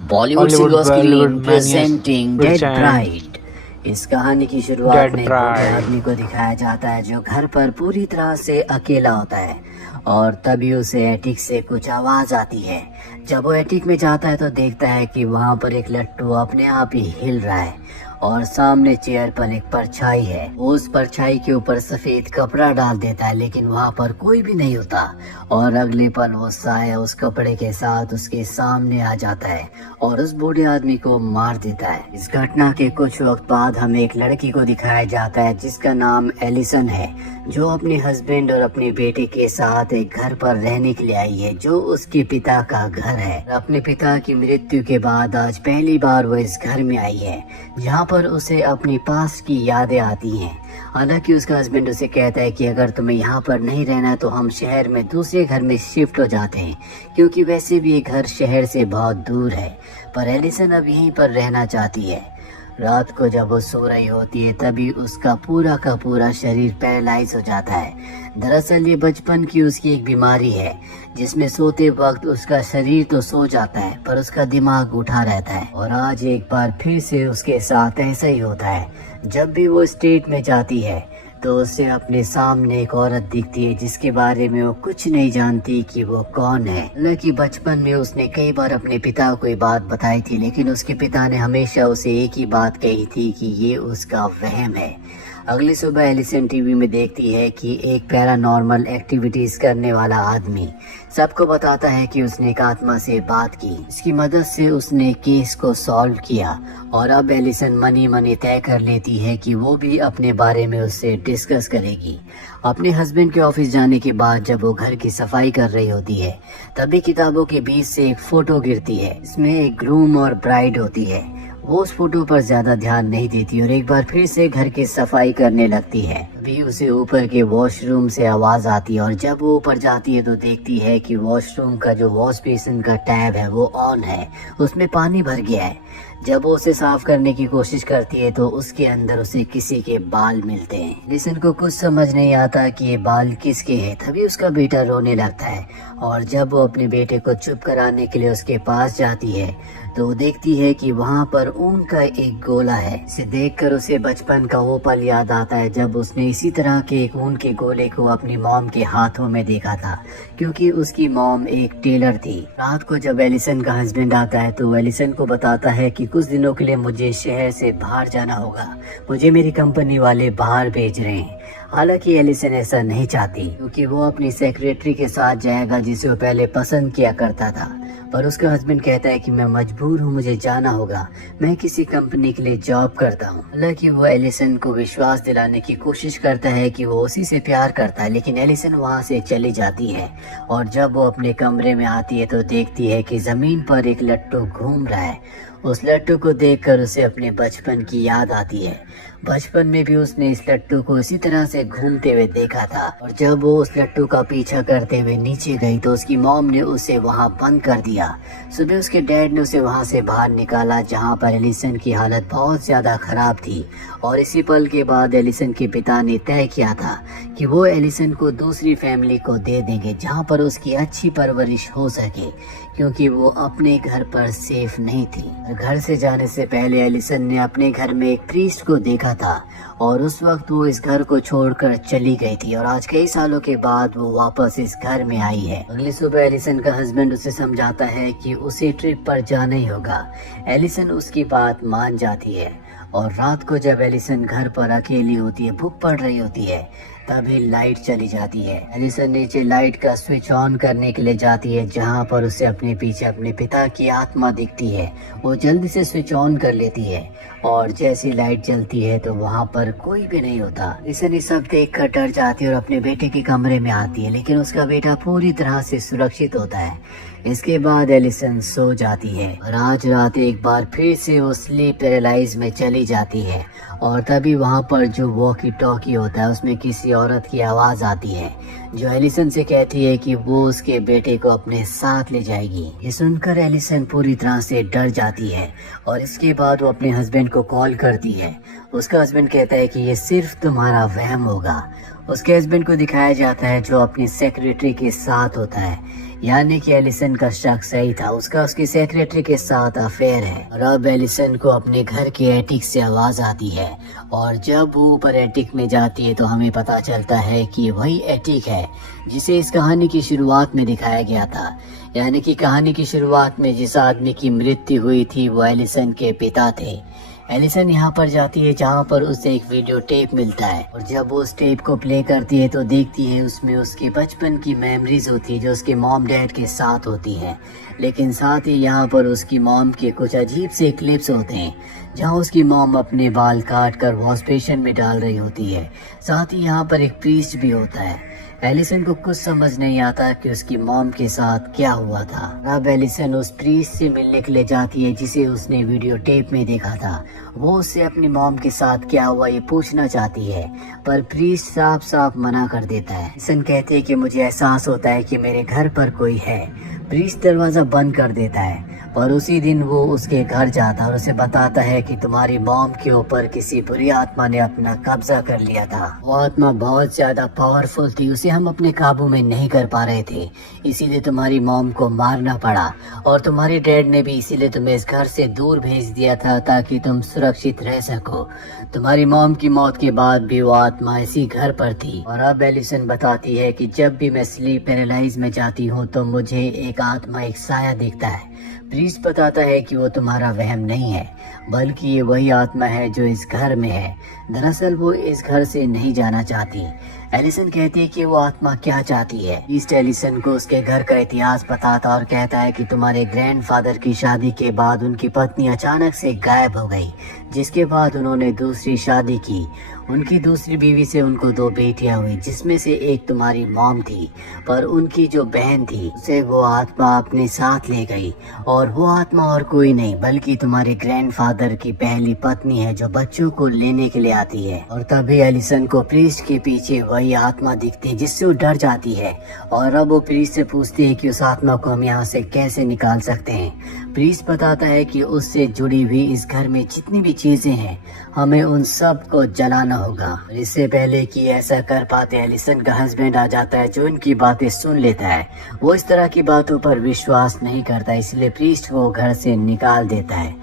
Bollywood silver screen presenting dead bride. इस कहानी की शुरुआत में एक बूढ़े आदमी को दिखाया जाता है जो घर पर पूरी तरह से अकेला होता है और तभी उसे एटिक से कुछ आवाज आती है। जब वो एटिक में जाता है तो देखता है कि वहाँ पर एक लट्टू अपने आप ही हिल रहा है और सामने चेयर पर एक परछाई है। वो उस परछाई के ऊपर सफेद कपड़ा डाल देता है लेकिन वहाँ पर कोई भी नहीं होता और अगले पल वो साया उस कपड़े के साथ उसके सामने आ जाता है और उस बूढ़े आदमी को मार देता है। इस घटना के कुछ वक्त बाद हमें एक लड़की को दिखाया जाता है जिसका नाम एलिसन है, जो अपने हस्बैंड और अपने बेटे के साथ एक घर पर रहने के लिए आई है जो उसके पिता का घर है। अपने पिता की मृत्यु के बाद आज पहली बार वो इस घर में आई है जहाँ पर उसे अपनी पास की यादें आती हैं। हालांकि उसका हस्बैंड उसे कहता है कि अगर तुम्हें यहाँ पर नहीं रहना तो हम शहर में दूसरे घर में शिफ्ट हो जाते हैं, क्योंकि वैसे भी ये घर शहर से बहुत दूर है। पर एलिसन अब यहीं पर रहना चाहती है। रात को जब वो सो रही होती है तभी उसका पूरा का पूरा शरीर पैरालाइज हो जाता है। दरअसल ये बचपन की उसकी एक बीमारी है जिसमें सोते वक्त उसका शरीर तो सो जाता है पर उसका दिमाग उठा रहता है। और आज एक बार फिर से उसके साथ ऐसा ही होता है। जब भी वो स्टेट में जाती है तो उसे अपने सामने एक औरत दिखती है जिसके बारे में वो कुछ नहीं जानती कि वो कौन है। हालांकि बचपन में उसने कई बार अपने पिता को ये बात बताई थी लेकिन उसके पिता ने हमेशा उसे एक ही बात कही थी कि ये उसका वहम है। अगली सुबह एलिसन टीवी में देखती है कि एक पैरानॉर्मल एक्टिविटीज करने वाला आदमी सबको बताता है कि उसने एक आत्मा से बात की। इसकी मदद से उसने केस को सॉल्व किया और अब एलिसन मनी तय कर लेती है कि वो भी अपने बारे में उससे डिस्कस करेगी। अपने हस्बैंड के ऑफिस जाने के बाद जब वो घर की सफाई कर रही होती है तभी किताबों के बीच से एक फोटो गिरती है। इसमें एक ग्रूम और ब्राइड होती है। वो उस फोटो पर ज्यादा ध्यान नहीं देती और एक बार फिर से घर की सफाई करने लगती है। अभी उसे ऊपर के वॉशरूम से आवाज आती है और जब वो ऊपर जाती है तो देखती है कि वॉशरूम का जो वॉश बेसिन का टैब है वो ऑन है, उसमें पानी भर गया है। जब वो उसे साफ करने की कोशिश करती है तो उसके अंदर उसे किसी के बाल मिलते हैं। लिसन को कुछ समझ नहीं आता कि ये बाल किसके हैं। तभी उसका बेटा रोने लगता है और जब वो अपने बेटे को चुप कराने के लिए उसके पास जाती है तो वो देखती है कि वहाँ पर ऊन का एक गोला है। इसे देखकर उसे बचपन का वो पल याद आता है जब उसने इसी तरह के एक ऊन के गोले को अपनी मॉम के हाथों में देखा था, क्योंकि उसकी मॉम एक टेलर थी। रात को जब एलिसन का हस्बैंड आता है तो एलिसन को बताता है कि कुछ दिनों के लिए मुझे शहर से बाहर जाना होगा, मुझे मेरी कंपनी वाले बाहर भेज रहे हैं। हालांकि एलिसन ऐसा नहीं चाहती क्योंकि वो अपनी सेक्रेटरी के साथ जाएगा जिसे वो पहले पसंद किया करता था, पर उसका हस्बैंड कहता है कि मैं मजबूर हूँ, मुझे जाना होगा, मैं किसी कंपनी के लिए जॉब करता हूँ। हालांकि वो एलिसन को विश्वास दिलाने की कोशिश करता है कि वो उसी से प्यार करता है, लेकिन एलिसन वहाँ से चली जाती है और जब वो अपने कमरे में आती है तो देखती है कि जमीन पर एक लट्टू घूम रहा है। उस लट्टू को देखकर उसे अपने बचपन की याद आती है। बचपन में भी उसने इस लट्टू को इसी तरह से घूमते हुए देखा था और जब वो उस लट्टू का पीछा करते हुए नीचे गई तो उसकी मॉम ने उसे वहां बंद कर दिया। सुबह उसके डैड ने उसे वहां से बाहर निकाला जहां पर एलिसन की हालत बहुत ज्यादा खराब थी और इसी पल के बाद एलिसन के पिता ने तय किया था कि वो एलिसन को दूसरी फैमिली को दे देंगे जहां पर उसकी अच्छी परवरिश हो सके, क्योंकि वो अपने घर पर सेफ नहीं थी। घर से जाने से पहले एलिसन ने अपने घर में एक प्रीस्ट को देखा था और उस वक्त वो इस घर को छोड़कर चली गई थी और आज कई सालों के बाद वो वापस इस घर में आई है। अगली सुबह एलिसन का हस्बैंड उसे समझाता है कि उसे ट्रिप पर जाना ही होगा। एलिसन उसकी बात मान जाती है और रात को जब एलिसन घर पर अकेली होती है, भूख पड़ रही होती है, तभी लाइट चली जाती है। एलिसन नीचे लाइट का स्विच ऑन करने के लिए जाती है जहां पर उसे अपने पीछे अपने पिता की आत्मा दिखती है। वो जल्दी से स्विच ऑन कर लेती है और जैसी लाइट जलती है तो वहां पर कोई भी नहीं होता। एलिसन ये सब देखकर डर जाती है और अपने बेटे के कमरे में आती है, लेकिन उसका बेटा पूरी तरह से सुरक्षित होता है। इसके बाद एलिसन सो जाती है और आज रात एक बार फिर से वो स्लीप पैरालाइज में चली जाती है और तभी वहाँ पर जो वॉकी टॉकी होता है उसमें किसी औरत की आवाज आती है जो एलिसन से कहती है कि वो उसके बेटे को अपने साथ ले जाएगी। ये सुनकर एलिसन पूरी तरह से डर जाती है और इसके बाद वो अपने हस्बैंड को कॉल करती है। उसका हस्बैंड कहता है कि ये सिर्फ तुम्हारा वहम होगा। उसके हस्बैंड को दिखाया जाता है जो अपनी सेक्रेटरी के साथ होता है। यानी कि एलिसन का शक सही था, उसका उसकी सेक्रेटरी के साथ अफेयर है। और अब एलिसन को अपने घर के एटिक से आवाज आती है और जब वो ऊपर एटिक में जाती है तो हमें पता चलता है कि वही एटिक है जिसे इस कहानी की शुरुआत में दिखाया गया था। यानी कि कहानी की शुरुआत में जिस आदमी की मृत्यु हुई थी वो एलिसन के पिता थे। एलिसन यहाँ पर जाती है जहाँ पर उसे एक वीडियो टेप मिलता है और जब वो उस टेप को प्ले करती है तो देखती है उसमें उसके बचपन की मेमोरीज होती है जो उसके मॉम डैड के साथ होती है। लेकिन साथ ही यहाँ पर उसकी मॉम के कुछ अजीब से क्लिप्स होते हैं जहाँ उसकी मॉम अपने बाल काट कर वॉश बेसिन में डाल रही होती है। साथ ही यहाँ पर एक प्रीस्ट भी होता है। एलिसन को कुछ समझ नहीं आता कि उसकी मॉम के साथ क्या हुआ था। अब एलिसन उस प्रीस्ट से मिलने के लिए जाती है जिसे उसने वीडियो टेप में देखा था। वो उससे अपनी मॉम के साथ क्या हुआ ये पूछना चाहती है, पर प्रीस्ट साफ साफ मना कर देता है। एलिसन कहते हैं कि मुझे एहसास होता है कि मेरे घर पर कोई है। प्रीस्ट दरवाजा बंद कर देता है और उसी दिन वो उसके घर जाता और उसे बताता है कि तुम्हारी मॉम के ऊपर किसी बुरी आत्मा ने अपना कब्जा कर लिया था। वो आत्मा बहुत ज्यादा पावरफुल थी, उसे हम अपने काबू में नहीं कर पा रहे थे, इसीलिए तुम्हारी मॉम को मारना पड़ा और तुम्हारे डैड ने भी इसीलिए तुम्हें इस घर से दूर भेज दिया था ताकि तुम सुरक्षित रह सको। तुम्हारी मॉम की मौत के बाद भी वो आत्मा इसी घर पर थी। और अब एलिसन बताती है कि जब भी मैं स्लीप पैरालाइज में जाती हूँ तो मुझे एक आत्मा, एक साया दिखता है। प्रीस्ट बताता है कि वो तुम्हारा वहम नहीं है बल्कि ये वही आत्मा है जो इस घर में है। दरअसल वो इस घर से नहीं जाना चाहती। एलिसन कहती है कि वो आत्मा क्या चाहती है। प्रीस्ट एलिसन को उसके घर का इतिहास बताता और कहता है कि तुम्हारे ग्रैंडफादर की शादी के बाद उनकी पत्नी अचानक से गायब हो गई, जिसके बाद उन्होंने दूसरी शादी की। उनकी दूसरी बीवी से उनको 2 बेटियां हुई जिसमें से एक तुम्हारी मॉम थी, पर उनकी जो बहन थी उसे वो आत्मा अपने साथ ले गई। और वो आत्मा और कोई नहीं बल्कि तुम्हारे ग्रैंडफादर की पहली पत्नी है जो बच्चों को लेने के लिए आती है। और तभी एलिसन को प्रीस्ट के पीछे वही आत्मा दिखती है जिससे वो डर जाती है और अब वो प्रीस्ट से पूछती है कि उस आत्मा को हम यहाँ से कैसे निकाल सकते हैं। प्रीस्ट बताता है कि उससे जुड़ी हुई इस घर में जितनी भी चीजें हैं हमें उन सब को जलाना होगा। इससे पहले कि ऐसा कर पाते एलिसन का हस्बैंड आ जाता है जो इनकी बातें सुन लेता है। वो इस तरह की बातों पर विश्वास नहीं करता, इसलिए प्रीस्ट वो घर से निकाल देता है।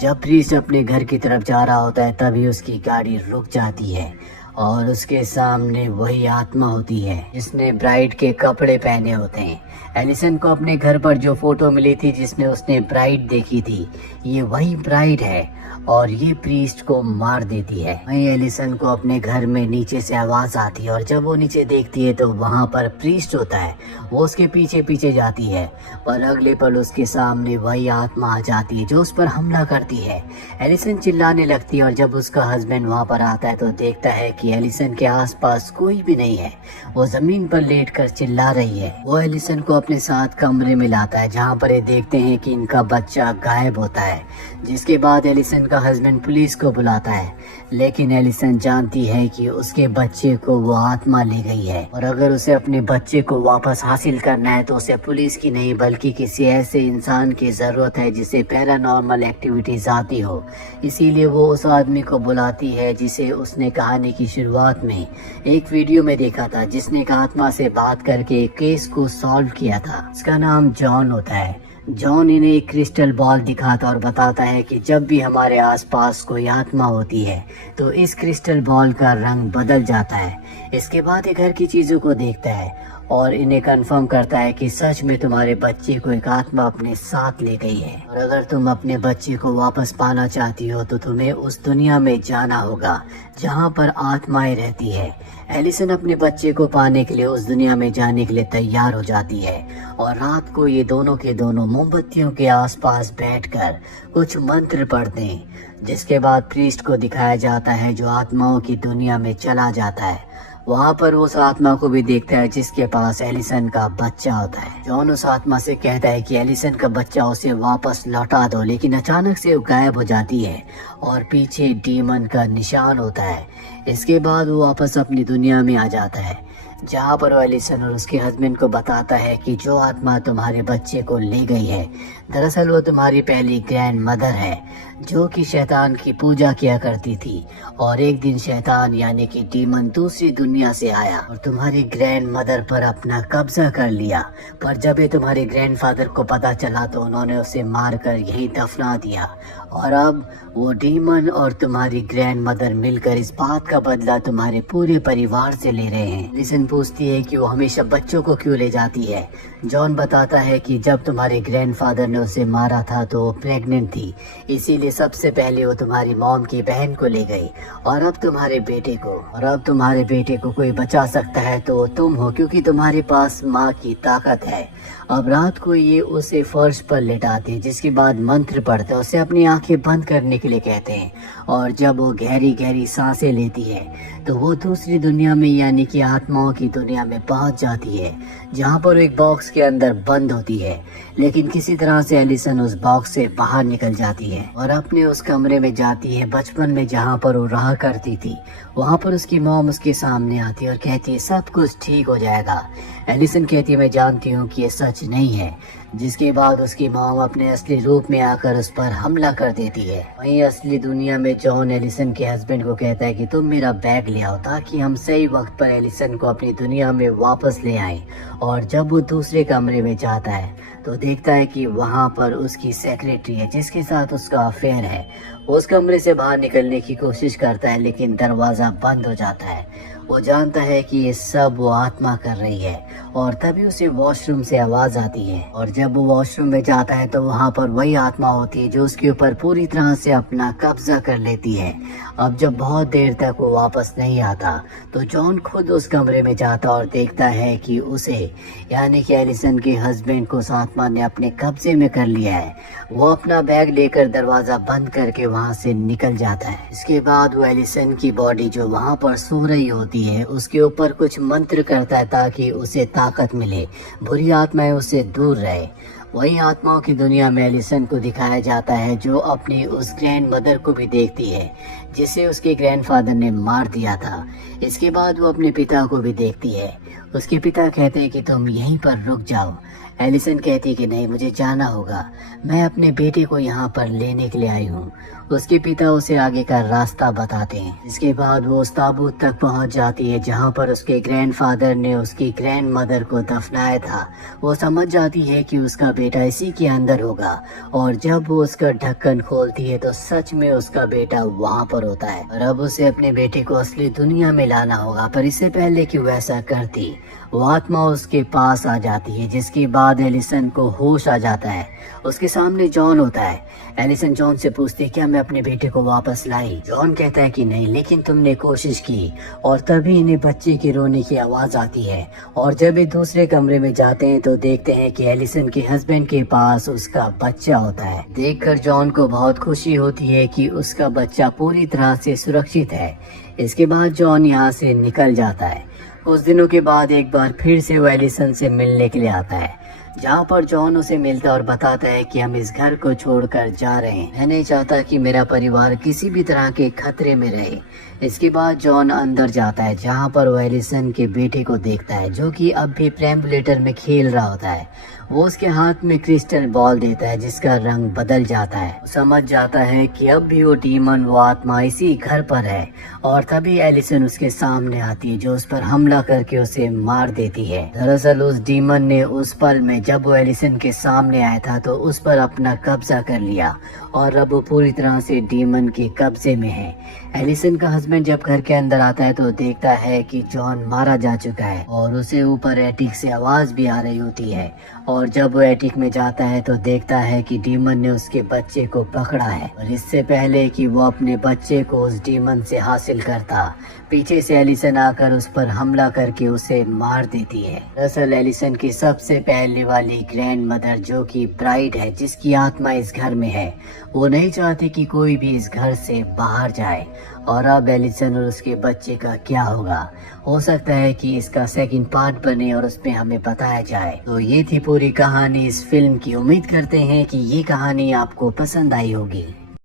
जब प्रीस्ट अपने घर की तरफ जा रहा होता है तभी उसकी गाड़ी रुक जाती है और उसके सामने वही आत्मा होती है जिसने ब्राइड के कपड़े पहने होते हैं। एलिसन को अपने घर पर जो फोटो मिली थी जिसमें उसने ब्राइड देखी थी, ये वही ब्राइड है और ये प्रीस्ट को मार देती है। वहीं एलिसन को अपने घर में नीचे से आवाज आती है और जब वो नीचे देखती है तो वहाँ पर प्रीस्ट होता है। वो उसके पीछे पीछे जाती है पर अगले पल उसके सामने वही आत्मा आ जाती है जो उस पर हमला करती है। एलिसन चिल्लाने लगती है और जब उसका हस्बैंड वहाँ पर आता है तो देखता है कि एलिसन के आसपास कोई भी नहीं है। वो जमीन पर लेटकर चिल्ला रही है। वो एलिसन को अपने साथ कमरे में लाता है जहाँ पर ये देखते हैं कि इनका बच्चा गायब होता है, जिसके बाद एलिसन का हस्बैंड पुलिस को बुलाता है। लेकिन एलिसन जानती है कि उसके बच्चे को वो आत्मा ले गई है और अगर उसे अपने बच्चे को वापस हासिल करना है तो उसे पुलिस की नहीं बल्कि किसी ऐसे इंसान की जरूरत है जिसे पैरानॉर्मल एक्टिविटीज आती हो। इसीलिए वो उस आदमी को बुलाती है जिसे उसने कहानी की शुरुआत में एक वीडियो में देखा था, जिसने एक आत्मा से बात करके एक केस को सॉल्व किया था। इसका नाम जॉन होता है। जॉन इन्हें एक क्रिस्टल बॉल दिखाता और बताता है कि जब भी हमारे आसपास कोई आत्मा होती है तो इस क्रिस्टल बॉल का रंग बदल जाता है। इसके बाद ये घर की चीजों को देखता है और इन्हें कंफर्म करता है कि सच में तुम्हारे बच्चे को एक आत्मा अपने साथ ले गई है और अगर तुम अपने बच्चे को वापस पाना चाहती हो तो तुम्हें उस दुनिया में जाना होगा जहाँ पर आत्माएं रहती है। एलिसन अपने बच्चे को पाने के लिए उस दुनिया में जाने के लिए तैयार हो जाती है और रात को ये दोनों के दोनों मोमबत्तियों के आसपास बैठकर कुछ मंत्र पढ़ते हैं, जिसके बाद प्रीस्ट को दिखाया जाता है जो आत्माओं की दुनिया में चला जाता है। वहाँ पर वो उस आत्मा को भी देखता है जिसके पास एलिसन का बच्चा होता है। जॉन उस आत्मा से कहता है कि एलिसन का बच्चा उसे वापस लौटा दो, लेकिन अचानक से वो गायब हो जाती है और पीछे डीमन का निशान होता है। इसके बाद वो वापस अपनी दुनिया में आ जाता है जहाँ पर वो एलिसन और उसके हस्बैंड को बताता है कि जो आत्मा तुम्हारे बच्चे को ले गई है दरअसल वो तुम्हारी पहली ग्रैंड मदर है जो कि शैतान की पूजा किया करती थी, और एक दिन शैतान यानी कि डीमन दूसरी दुनिया से आया और तुम्हारी ग्रैंड मदर पर अपना कब्जा कर लिया। पर जब ये तुम्हारे ग्रैंडफादर को पता चला तो उन्होंने उसे मारकर यहीं दफना दिया, और अब वो डीमन और तुम्हारी ग्रैंड मदर मिलकर इस बात का बदला तुम्हारे पूरे परिवार से ले रहे हैं। लिसन पूछती है कि वो हमेशा बच्चों को क्यों ले जाती है। जॉन बताता है कि जब तुम्हारे ग्रैंडफादर ने उसे मारा था तो वो प्रेग्नेंट थी, इसीलिए सबसे पहले वो तुम्हारी मॉम की बहन को ले गई, और अब तुम्हारे बेटे को कोई बचा सकता है तो वो तुम हो, क्योंकि तुम्हारे पास माँ की ताकत है। अब रात को ये उसे फर्श पर लेटाते, जिसके बाद मंत्र पढ़ते, उसे अपनी आंखें बंद करने के लिए कहते हैं, और जब वो गहरी गहरी सांसें लेती है तो वो दूसरी दुनिया में यानी कि आत्माओं की दुनिया में पहुंच जाती है, जहां पर एक बॉक्स के अंदर बंद होती है। लेकिन किसी तरह से एलिसन उस बॉक्स से बाहर निकल जाती है और अपने उस कमरे में जाती है बचपन में जहां पर वो रहा करती थी। वहां पर उसकी मॉम उसके सामने आती है और कहती है सब कुछ ठीक हो जाएगा। एलिसन कहती है मैं जानती हूँ कि ये सच नहीं है, जिसके बाद उसकी मॉम अपने असली रूप में आकर उस पर हमला कर देती है। वहीं असली दुनिया में जॉन एलिसन के हस्बैंड को कहता है कि तुम मेरा बैग ले आओ ताकि हम सही वक्त पर एलिसन को अपनी दुनिया में वापस ले आए। और जब वो दूसरे कमरे में जाता है तो देखता है कि वहाँ पर उसकी सेक्रेटरी है जिसके साथ उसका अफेयर है। उस कमरे से बाहर निकलने की कोशिश करता है लेकिन दरवाज़ा बंद हो जाता है। वो जानता है कि ये सब वो आत्मा कर रही है, और तभी उसे वॉशरूम से आवाज़ आती है, और जब वो वॉशरूम में जाता है तो वहाँ पर वही आत्मा होती है जो उसके ऊपर पूरी तरह से अपना कब्जा कर लेती है। अब जब बहुत देर तक वो वापस नहीं आता तो जॉन खुद उस कमरे में जाता और देखता है कि उसे यानी कि एलिसन के हस्बैंड को उस आत्मा ने अपने कब्जे में कर लिया है। वो अपना बैग लेकर दरवाज़ा बंद करके वहाँ से निकल जाता है। इसके बाद वो एलिसन की बॉडी जो वहाँ पर सो रही होती है उसके ऊपर कुछ मंत्र करता है ताकि उसे ताकत मिले, बुरी आत्माएं उससे दूर रहे। वही आत्माओं की दुनिया में एलिसन को दिखाया जाता है जो अपनी उस ग्रैंड मदर को भी देखती है जिसे उसके ग्रैंडफादर ने मार दिया था। इसके बाद वो अपने पिता को भी देखती है। उसके पिता कहते हैं कि तुम यहीं पर रुक जाओ। एलिसन कहती है कि नहीं, मुझे जाना होगा, मैं अपने बेटे को यहाँ पर लेने के लिए आई हूँ। उसके पिता उसे आगे का रास्ता बताते हैं। इसके बाद वो उस ताबूत तक पहुँच जाती है जहाँ पर उसके ग्रैंडफादर ने उसकी ग्रैंड मदर को दफनाया था। वो समझ जाती है कि उसका बेटा इसी के अंदर होगा, और जब वो उसका ढक्कन खोलती है तो सच में उसका बेटा वहाँ पर होता है। और अब उसे अपने बेटे को असली दुनिया में लाना होगा, पर इससे पहले कि वो ऐसा करती वो आत्मा उसके पास आ जाती है, जिसके बाद एलिसन को होश आ जाता है। उसके सामने जॉन होता है। एलिसन जॉन से पूछती है क्या मैं अपने बेटे को वापस लाई। जॉन कहता है कि नहीं, लेकिन तुमने कोशिश की। और तभी इन्हें बच्चे के रोने की आवाज आती है, और जब ये दूसरे कमरे में जाते हैं तो देखते हैं कि एलिसन के हस्बैंड के पास उसका बच्चा होता है। देखकर जॉन को बहुत खुशी होती है कि उसका बच्चा पूरी तरह से सुरक्षित है। इसके बाद जॉन यहाँ से निकल जाता है। कुछ दिनों के बाद एक बार फिर से वो एलिसन से मिलने के लिए आता है, जहाँ पर जॉन उसे मिलता है और बताता है कि हम इस घर को छोड़कर जा रहे हैं। मैं नहीं चाहता कि मेरा परिवार किसी भी तरह के खतरे में रहे। इसके बाद जॉन अंदर जाता है जहाँ पर वो एलिसन के बेटे को देखता है जो कि अब भी पेरम्बुलेटर में खेल रहा होता है। वो उसके हाथ में क्रिस्टल बॉल देता है जिसका रंग बदल जाता है। वो समझ जाता है कि अब भी वो डीमन, वो आत्मा इसी घर पर है, और तभी एलिसन उसके सामने आती है जो उस पर हमला करके उसे मार देती है। दरअसल उस डीमन ने उस पल में जब वो एलिसन के सामने आया था तो उस पर अपना कब्जा कर लिया, और अब वो पूरी तरह से डीमन के कब्जे में है। एलिसन का हस्बैंड जब घर के अंदर आता है तो देखता है कि जॉन मारा जा चुका है, और उसे ऊपर एटिक से आवाज भी आ रही होती है। और जब वो एटिक में जाता है तो देखता है कि डीमन ने उसके बच्चे को पकड़ा है, और इससे पहले कि वो अपने बच्चे को उस डीमन से हासिल करता, पीछे से एलिसन आकर उस पर हमला करके उसे मार देती है। दरअसल एलिसन की सबसे पहले वाली ग्रैंड मदर जो कि ब्राइड है, जिसकी आत्मा इस घर में है, वो नहीं चाहती कि कोई भी इस घर से बाहर जाए। और अब एलिसन और उसके बच्चे का क्या होगा, हो सकता है कि इसका सेकंड पार्ट बने और उसमें हमें बताया जाए। तो ये थी पूरी कहानी इस फिल्म की। उम्मीद करते हैं कि ये कहानी आपको पसंद आई होगी।